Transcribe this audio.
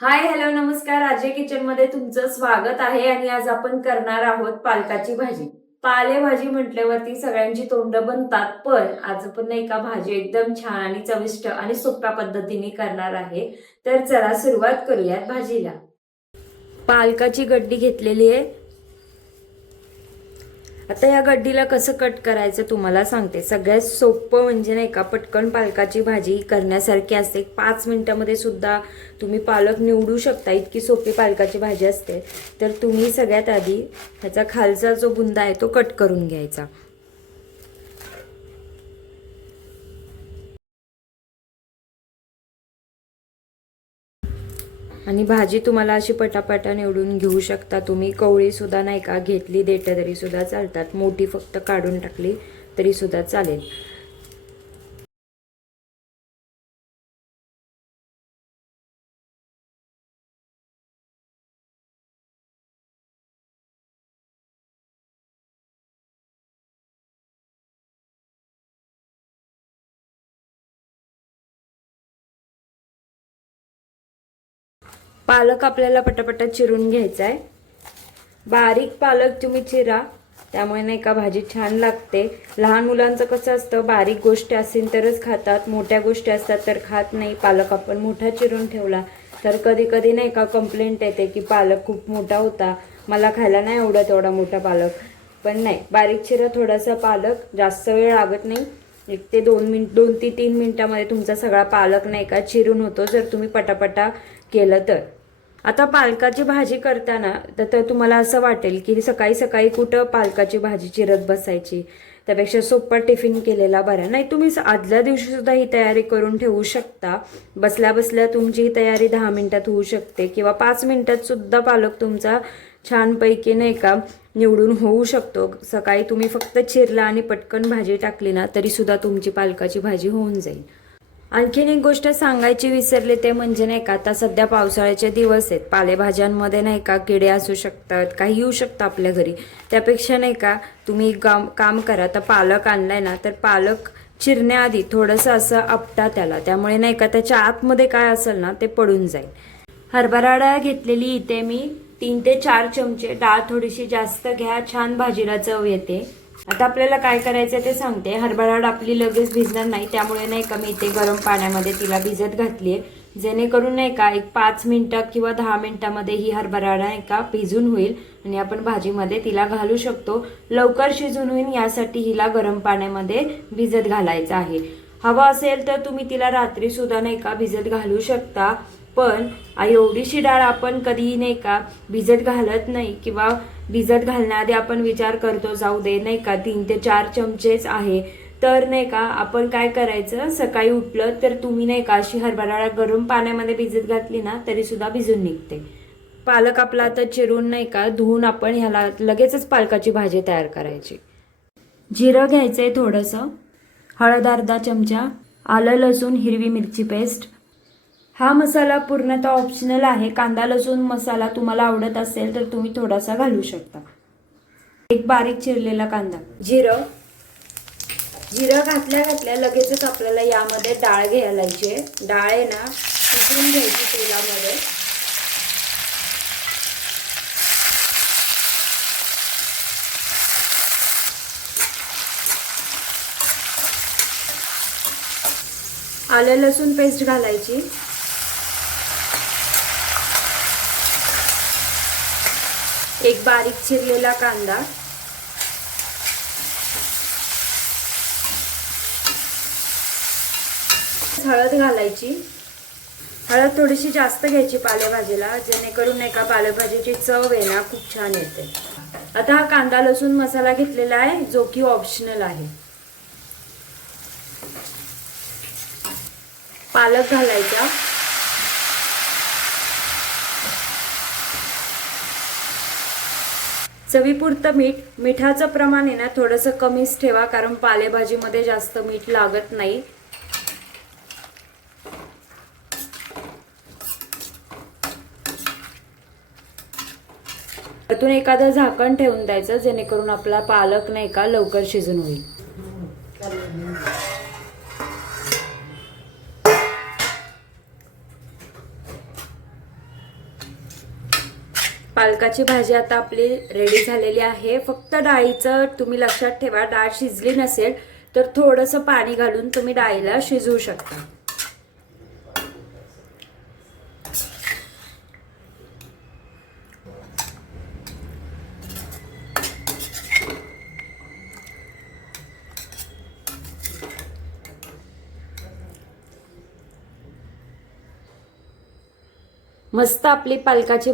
Hi hello नमस्कार. Ajay kitchen मध्ये तुमचं स्वागत आहे. आणि आज आपण करणार आहोत पालकाची भाजी. पालेभाजी म्हटल्यावरती सगळ्यांची तोंड बनतात, पण आज आपण नाही का भाजी एकदम छान आणि चविष्ट आणि सोप्या पद्धतीने करणार आहे. तर चला सुरुवात करूयात भाजीला. पालकाची गड्डी घेतलेली आहे. आता या गड्डीला कसं कट करायचं तुम्हाला सांगते. सगळ्यात सोपं म्हणजे नाही का, पटकन पालकाची भाजी करण्यासारखी असते. 5 मिनिटामध्ये सुद्धा तुम्ही पालक निवडू शकता, इतकी सोपी पालकाची भाजी असते. तर तुम्ही सगळ्यात आधी ह्याचा खालचा जो बुंदा आहे तो कट करून घ्यायचा. आणि भाजी तुम्हाला अशी पटापटा निवडून घेऊ शकता तुम्ही. कवळी सुद्धा नाही का घेतली देठ तरी सुद्धा चालतात, मोठी फक्त काढून टाकली तरी सुद्धा चालेल. पालक आपल्याला पटापटा चिरून घ्यायचा आहे. बारीक पालक तुम्ही चिरा, त्यामुळे नाही का भाजी छान लागते. लहान मुलांचं कसं असतं, बारीक गोष्टी असेल तरच खातात, मोठ्या गोष्टी असतात तर खात नाही. पालक आपण मोठा चिरून ठेवला तर कधी कधी नाही का कंप्लेंट येते की पालक खूप मोठा होता, मला खायला नाही आवडत एवढा मोठा पालक. पण नाही, बारीक चिरा थोडासा पालक, जास्त वेळ लागत नाही. 1 ते 2 ते 3 मिनिटामध्ये तुमचा सगळा पालक नाही का चिरून होतो, जर तुम्ही पटापटा केलं तर. आता पालकाची भाजी करताना तर तुम्हाला असं वाटेल की सकाळी सकाळी कुठं पालकाची भाजी चिरत बसायची, त्यापेक्षा सोप्पा टिफिन केलेला बरा. नाही, तुम्ही आदल्या दिवशी सुद्धा ही तयारी करून ठेवू शकता. बसल्या बसल्या तुमची ही तयारी 10 मिनिटात होऊ शकते, किंवा 5 मिनिटात सुद्धा पालक तुमचा छानपैकी नाही का निवडून होऊ शकतो. सकाळी तुम्ही फक्त चिरला आणि पटकन भाजी टाकली ना तरी सुद्धा तुमची पालकाची भाजी होऊन जाईल. आणखीन एक गोष्ट सांगायची विसरले, ते म्हणजे नाही का, आता सध्या पावसाळ्याचे दिवस आहेत. पालेभाज्यांमध्ये नाही का किडे असू शकतात, काही येऊ शकतं आपल्या घरी. त्यापेक्षा नाही का तुम्ही काम करा. तर पालक आणलाय ना, तर पालक चिरण्याआधी थोडंसं असं आपटा त्याला, त्यामुळे नाही का त्याच्या आतमध्ये काय असेल ना ते पडून जाईल. हरभरा डाळ घेतलेली इथे मी 3 ते 4 चमचे. डाळ थोडीशी जास्त घ्या, छान भाजीला चव येते. आता आपल्याला काय करायचं ते सांगते. हरभरा डाळ आपली लगेच भिजणार नाही, त्यामुळे नाही का मी इथे गरम पाण्यामध्ये तिला भिजत घातली आहे, जेणेकरून नाही का एक 5 मिनिटं किंवा 10 मिनिटामध्ये ही हरभरा डाळ नाही का भिजून होईल आणि आपण भाजीमध्ये तिला घालू शकतो. लवकर शिजून होईल यासाठी हिला गरम पाण्यामध्ये भिजत घालायचं आहे. हवं असेल तर तुम्ही तिला रात्री सुद्धा नाही का भिजत घालू शकता. पण एवढीशी डाळ आपण कधी नाही का भिजत घालत नाही, किंवा भिजत घालण्याआधी आपण विचार करतो जाऊ दे नाही का 3 ते 4 चमचेच आहे. तर नाही का आपण काय करायचं, सकाळी उठलं तर तुम्ही नाही का अशी हरभरा डाळ गरम पाण्यामध्ये भिजत घातली ना तरी सुद्धा भिजून निघते. पालक आपला आता चिरून नाही का धुवून आपण ह्याला लगेचच पालकाची भाजी तयार करायची. जिरं घ्यायचंय थोडंसं, हळद अर्धा चमचा, आलं लसूण हिरवी मिरची पेस्ट. हा मसाला पूर्णतः ऑप्शनल आहे. कांदा लसूण मसाला तुम्हाला आवडत असेल तर तुम्ही थोडासा घालू शकता. एक बारीक चिरलेला कांदा, जिरं. जिरं घातल्या घातल्या लगेचच आपल्याला यामध्ये डाळ घालायची आहे. डाळ आहे ना शिजवून घ्यायची तेलामध्ये. आलं लसूण पेस्ट घालायची. एक बारीक चिरलेला कांदा, हळद घालायची. हळद थोडीशी जास्त घ्यायची पालेभाजीला, जेणेकरून नाही का पालेभाजीची चव आहे ना खूप छान येते. आता हा कांदा लसूण मसाला घेतलेला आहे, जो की ऑप्शनल आहे. पालक घालायचा. चवीपुरतं मीठ. मिठाचं प्रमाण आहे ना थोडंसं कमीच ठेवा, कारण पालेभाजीमध्ये जास्त मीठ लागत नाही. वरतून एखादं झाकण ठेवून द्यायचं, जेणेकरून आपला पालक नाही का लवकर शिजून होईल. पालकाची भाजी आता आपली रेडी झालेली आहे. फक्त डाळीचं तुम्ही लक्षात ठेवा, डाळ शिजली नसेल तर थोडंसं पाणी घालून तुम्ही डाळीला शिजवू शकता. मस्त आपली पालकाची